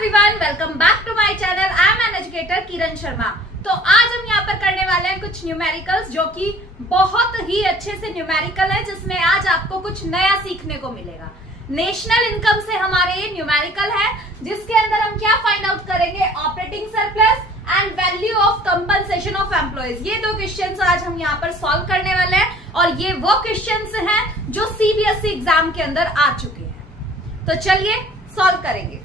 Everyone, welcome back to my channel. I am an educator Kiran Sharma. तो आज हम यहाँ पर करने वाले हैं कुछ न्यूमेरिकल्स जो कि बहुत ही अच्छे से न्यूमेरिकल है, जिसमें आज आपको कुछ नया सीखने को मिलेगा। नेशनल इनकम से हमारे ये न्यूमेरिकल है, जिसके अंदर हम क्या फाइंड आउट करेंगे, operating surplus and value of compensation of employees. ये दो क्वेश्चंस आज हम यहाँ पर सॉल्व करने वाले हैं और ये वो क्वेश्चंस हैं जो सीबीएसई एग्जाम के अंदर आ चुके हैं। तो चलिए सॉल्व करेंगे।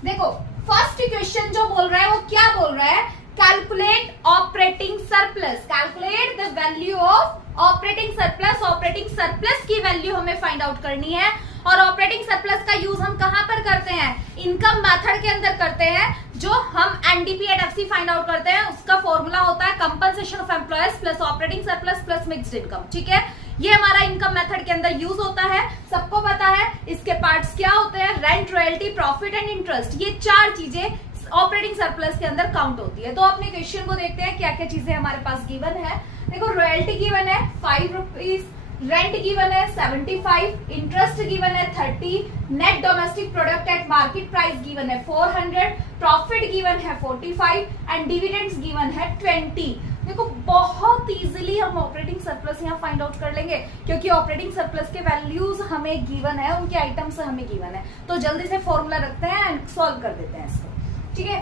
देखो, फर्स्ट क्वेश्चन जो बोल रहा है वो क्या बोल रहा है, calculate operating surplus, calculate the value of operating surplus. Operating surplus की वैल्यू हमें फाइंड आउट करनी है और ऑपरेटिंग सरप्लस का यूज हम कहां पर करते हैं, इनकम मेथड के अंदर करते हैं। जो हम NDP and FC find out करते हैं उसका फॉर्मूला होता है compensation of employees plus operating surplus plus mixed income. ठीक है, ये हमारा इनकम मेथड के अंदर यूज होता है, सबको पता है। इसके पार्ट्स क्या होते हैं, rent, royalty, profit and interest. ये चार चीजें ऑपरेटिंग सरप्लस के अंदर काउंट होती है। तो अपने क्वेश्चन को देखते हैं क्या क्या चीजें हमारे पास गिवन है। देखो, रॉयल्टी गिवन है 5 रुपीज, रेंट गिवन है 75, इंटरेस्ट गिवन है 30, net domestic product at market price given है 400, प्रॉफिट गिवन है 45 एंड डिविडेंड्स गिवन है 20। देखो, बहुत इजीली हम ऑपरेटिंग सरप्लस यहाँ फाइंड आउट कर लेंगे, क्योंकि ऑपरेटिंग सरप्लस के वैल्यूज हमें गिवन है, उनके आइटम्स हमें गिवन है। तो जल्दी से फॉर्मूला रखते हैं एंड सॉल्व कर देते हैं इसको। ठीक है,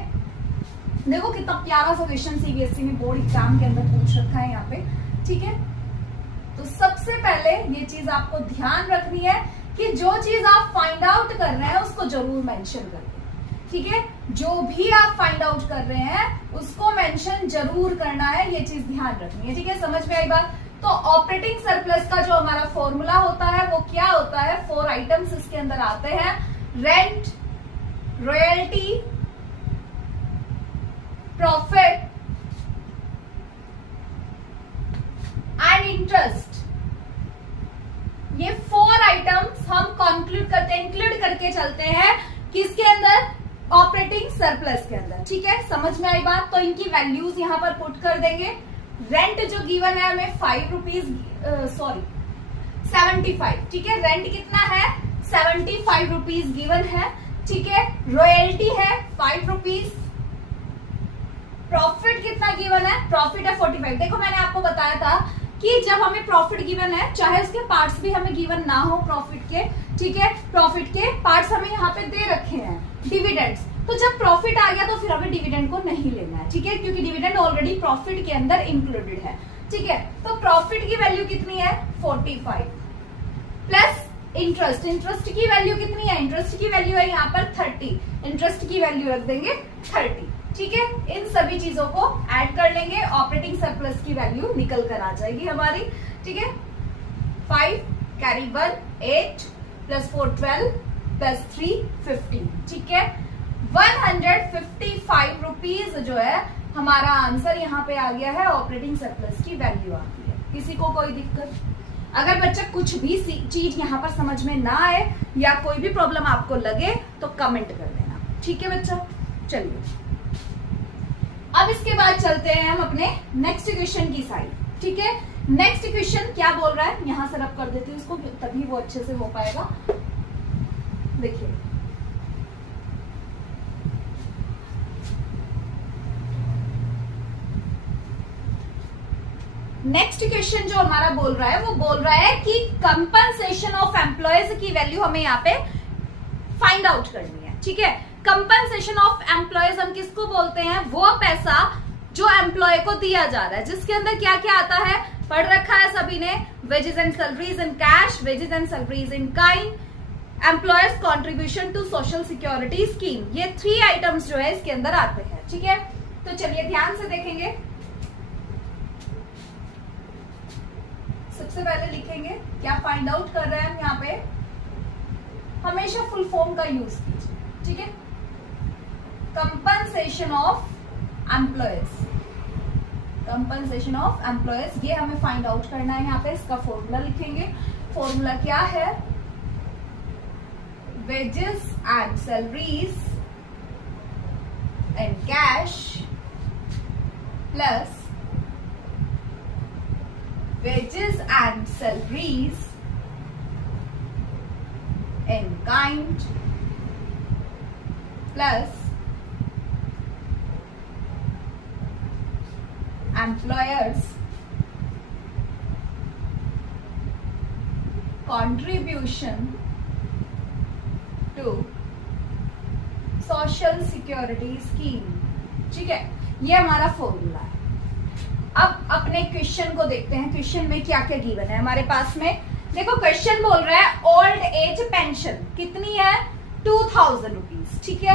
देखो कितना प्यारा सा क्वेश्चन सीबीएसई ने बोर्ड एग्जाम के अंदर पूछ रखा है यहाँ पे। ठीक है, तो सबसे पहले ये चीज आपको ध्यान रखनी है कि जो चीज आप फाइंड आउट कर रहे हैं उसको जरूर मेंशन कर दें। ठीक है, जो भी आप फाइंड आउट कर रहे हैं उसको मेंशन जरूर करना है, ये चीज ध्यान रखनी है। ठीक है, समझ में आई बात। तो ऑपरेटिंग सरप्लस का जो हमारा फॉर्मूला होता है वो क्या होता है, 4 आइटम्स इसके अंदर आते हैं, rent, royalty, profit and interest. ये 4 आइटम्स हम कंक्लूड करते हैं, इंक्लूड करके चलते हैं किसके अंदर, ऑपरेटिंग सरप्लस के अंदर। ठीक है, समझ में आई बात। तो इनकी वैल्यूज यहां पर पुट कर देंगे। रेंट जो गिवन है हमें 5 रुपीज, सॉरी 75। ठीक है, रेंट कितना है 75 रुपीज गिवन है। ठीक है, रॉयल्टी है 5 रुपीज, प्रॉफिट कितना गिवन है, प्रॉफिट है 45। देखो, मैंने आपको बताया था कि जब हमें प्रॉफिट गिवन है, चाहे उसके पार्ट्स भी हमें गिवन ना हो प्रॉफिट के, ठीक है, प्रॉफिट के पार्ट्स हमें यहाँ पे दे रखे हैं, डिविडेंड्स। तो जब प्रॉफिट आ गया तो फिर हमें डिविडेंड को नहीं लेना है। ठीक है, क्योंकि डिविडेंड ऑलरेडी प्रॉफिट के अंदर इंक्लूडेड है। ठीक है, तो प्रॉफिट की वैल्यू कितनी है 45 प्लस इंटरेस्ट। इंटरेस्ट की वैल्यू कितनी है, इंटरेस्ट की वैल्यू है यहाँ पर 30, इंटरेस्ट की वैल्यू रख देंगे 30। ठीक है, इन सभी चीजों को ऐड कर लेंगे, ऑपरेटिंग सरप्लस की वैल्यू निकल कर आ जाएगी हमारी। ठीक है, 5 कैरी 1 8 प्लस 4 12 प्लस 3 15। ठीक है, 155 रुपीज जो है हमारा आंसर यहाँ पे आ गया है, ऑपरेटिंग सरप्लस की वैल्यू आ गई है। किसी को कोई दिक्कत? अगर बच्चा कुछ भी चीज यहाँ पर समझ में ना आए या कोई भी प्रॉब्लम आपको लगे तो कमेंट कर देना। ठीक है बच्चा, चलिए अब इसके बाद चलते हैं हम अपने नेक्स्ट क्वेश्चन की साइड। ठीक है, नेक्स्ट क्वेश्चन क्या बोल रहा है, यहां से रब कर देती हूँ उसको, तभी वो अच्छे से हो पाएगा। देखिए, नेक्स्ट क्वेश्चन जो हमारा बोल रहा है वो बोल रहा है कि कंपनसेशन ऑफ एम्प्लॉयज की वैल्यू हमें यहाँ पे फाइंड आउट करनी है। ठीक है, कंपनसेशन ऑफ एम्प्लॉयज हम किसको बोलते हैं, वो पैसा जो एम्प्लॉय को दिया जा रहा है, जिसके अंदर क्या क्या आता है, पढ़ रखा है सभी ने, wages and salaries in cash, wages and salaries in kind, employers contribution to social security scheme. ये 3 आइटम्स जो है इसके अंदर आते हैं। ठीक है, तो चलिए ध्यान से देखेंगे। सबसे पहले लिखेंगे क्या फाइंड आउट कर रहे हैं हम यहाँ पे, हमेशा फुल फॉर्म का यूज कीजिए। ठीक है, compensation of employees, compensation of employees ये हमें फाइंड आउट करना है। यहाँ पे इसका फॉर्मूला लिखेंगे। फॉर्मूला क्या है, wages and salaries and cash plus wages and salaries in kind plus employers contribution to social security scheme. ठीक है, ये हमारा फॉर्मूला है। अब अपने क्वेश्चन को देखते हैं, क्वेश्चन में क्या क्या गिवन है हमारे पास में। देखो क्वेश्चन बोल रहा है ओल्ड एज पेंशन कितनी है, 2000 रुपीज। ठीक है,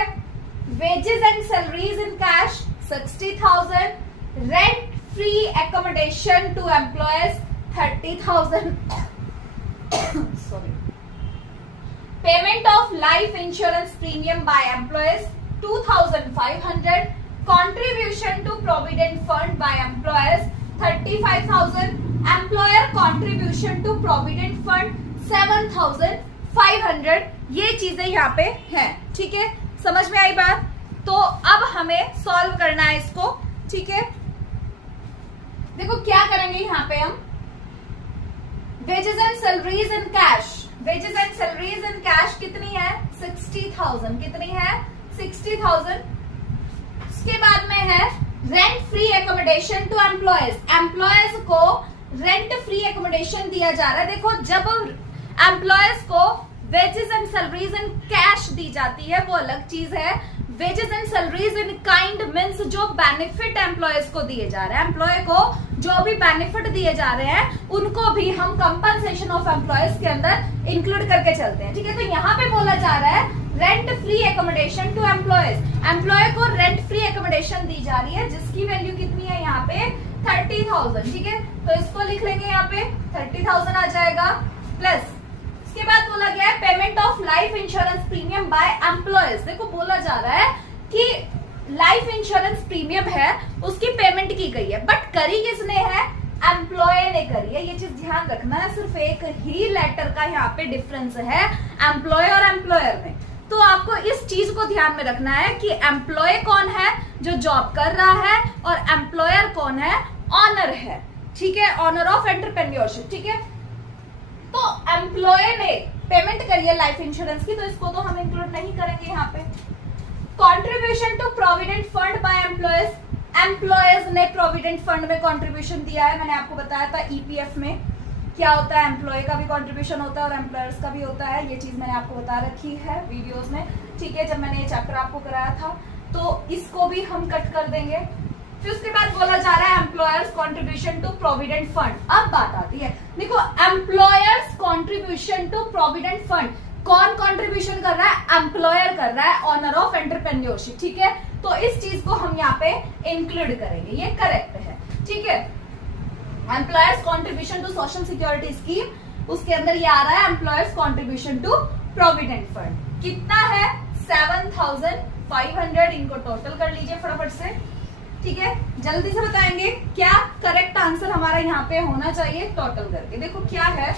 wages and salaries in cash 60,000, rent free accommodation to employees 30,000 sorry, payment of life insurance premium by employees 2,500, contribution to provident fund by employers 35,000, employer contribution to provident fund 7,500। ये चीजें यहाँ पे हैं। ठीक है, समझ में आई बात। तो अब हमें सॉल्व करना है इसको। ठीक है, देखो क्या करेंगे यहाँ पे हम, wages and salaries in cash, wages and salaries in cash कितनी है, 60,000। कितनी है, 60,000। उसके बाद में है rent free accommodation to employees, employees को रेंट फ्री एकोमोडेशन दिया जा रहा है। देखो जब एम्प्लॉयज को wages and salaries in cash दी जाती है वो अलग चीज है, wages and salaries in kind means जो बेनिफिट एम्प्लॉयज को दिए जा रहे हैं, एम्प्लॉय को जो भी बेनिफिट दिए जा रहे हैं उनको भी हम कंपनसेशन ऑफ एम्प्लॉयज के अंदर इंक्लूड करके चलते हैं। ठीक है, तो यहाँ पे बोला जा रहा है rent free accommodation to employees, employee को रेंट फ्री एकोमोडेशन दी जा रही है जिसकी वैल्यू कितनी है यहाँ पे 30,000। ठीक है, तो इसको लिख लेंगे यहाँ पे 30,000 आ जाएगा। प्लस इसके बाद बोला गया है payment of life insurance premium by employees. देखो बोला जा रहा है कि लाइफ इंश्योरेंस प्रीमियम है उसकी पेमेंट की गई है, बट करी किसने है, एम्प्लॉय ने करी है। ये चीज ध्यान रखना है, सिर्फ एक ही लेटर का यहाँ पे डिफरेंस है एम्प्लॉय और एम्प्लॉयर में। तो आपको इस चीज को ध्यान में रखना है कि एम्प्लॉय कौन है जो जॉब कर रहा है और एम्प्लॉयर कौन है, ऑनर है। ठीक है, ऑनर ऑफ एंटरप्रेन्योरशिप। ठीक है, तो एम्प्लॉय ने पेमेंट करी है लाइफ इंश्योरेंस की, तो इसको तो हम इंक्लूड नहीं करेंगे यहाँ पे। Contribution to provident fund by employees, employees ने प्रोविडेंट फंड में कॉन्ट्रीब्यूशन दिया है। मैंने आपको बताया था ईपीएफ में क्या होता है, एम्प्लॉय का भी कंट्रीब्यूशन होता है और एम्प्लॉयर्स का भी होता है। ये चीज मैंने आपको बता रखी है वीडियोस में। ठीक है, जब मैंने ये चैप्टर आपको कराया था, तो इसको भी हम कट कर देंगे। फिर उसके बाद बोला जा रहा है employers contribution to provident fund. अब बात आती है, देखो employers contribution to provident fund कौन कंट्रीब्यूशन कर रहा है, एम्प्लॉयर कर रहा है, ऑनर ऑफ एंटरप्रेन्योरशिप। ठीक है, तो इस चीज को हम यहाँ पे इंक्लूड करेंगे, ये करेक्ट है। ठीक है, employers contribution to social security scheme, उसके अंदर ये आ रहा है employers contribution to provident fund कितना है, 7,500। इनको टोटल कर लीजिए फटाफट से। ठीक है, जल्दी से बताएंगे क्या करेक्ट आंसर हमारा यहाँ पे होना चाहिए टोटल करके। देखो क्या है,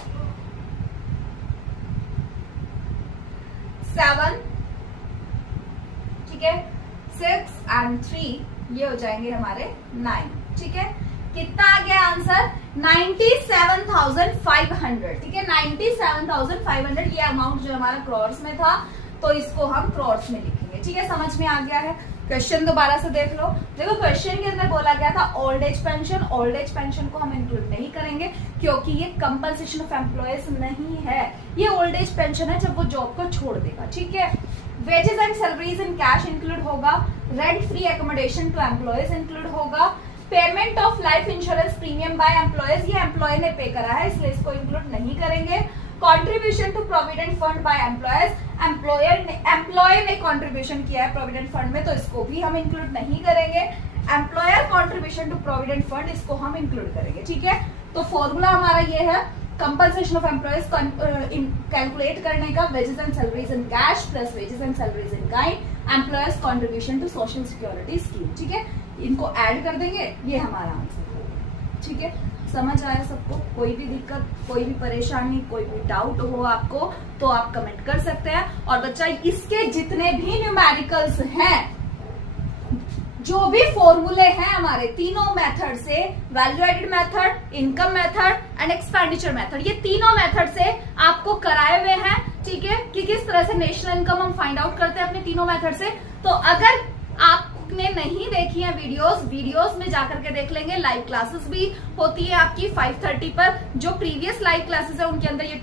7, ठीक है, 6 and 3 ये हो जाएंगे हमारे 9। ठीक है, कितना आ गया आंसर, 97,500। ठीक है, 97,500 ये अमाउंट जो हमारा क्रॉर्स में था, तो इसको हम क्रॉर्स में लिखेंगे। ठीक है, समझ में आ गया है। क्वेश्चन दोबारा से देख लो। देखो क्वेश्चन के अंदर बोला गया था old age pension, old age pension को हम इंक्लूड नहीं करेंगे क्योंकि ये कंपनसेशन ऑफ एम्प्लॉयज नहीं है, ये ओल्ड एज पेंशन है जब वो जॉब को छोड़ देगा। ठीक है, wages and salaries in cash include होगा, rent free accommodation to employees include होगा, payment of life insurance premium by employees, ये एम्प्लॉय ने पे करा है इसलिए इसको इंक्लूड नहीं करेंगे। Contribution to provident fund by employees, employee ने कंट्रीब्यूशन किया है प्रोविडेंट फंड में, तो इसको भी हम इंक्लूड नहीं करेंगे। Employer contribution to provident fund, इसको हम इंक्लूड करेंगे। ठीक है, तो फॉर्मूला हमारा ये है कंपनसेशन ऑफ एम्प्लॉयज कैलकुलेट करने का, wages and salaries in cash plus wages and salaries in kind, employers contribution to social security scheme. ठीक है, इनको ऐड कर देंगे, ये हमारा आंसर है। ठीक है, समझ आया सबको? कोई भी दिक्कत, कोई भी परेशानी, कोई भी डाउट हो आपको तो आप कमेंट कर सकते हैं। और बच्चा इसके जितने भी न्यूमेरिकल्स हैं, जो भी फॉर्मूले हैं हमारे तीनों मेथड से, value added method, income method and expenditure method, ये तीनों मेथड से आपको कराए हुए हैं। ठीक है, कि किस तरह से नेशनल इनकम हम फाइंड आउट करते हैं अपने तीनों मेथड से, तो अगर आपने नहीं देखी है वीडियोस में जाकर के देख लेंगे। लाइव क्लासेस भी होती है आपकी 5:30 पर, जो प्रीवियस लाइव क्लासेस है उनके अंदर ये टॉपिक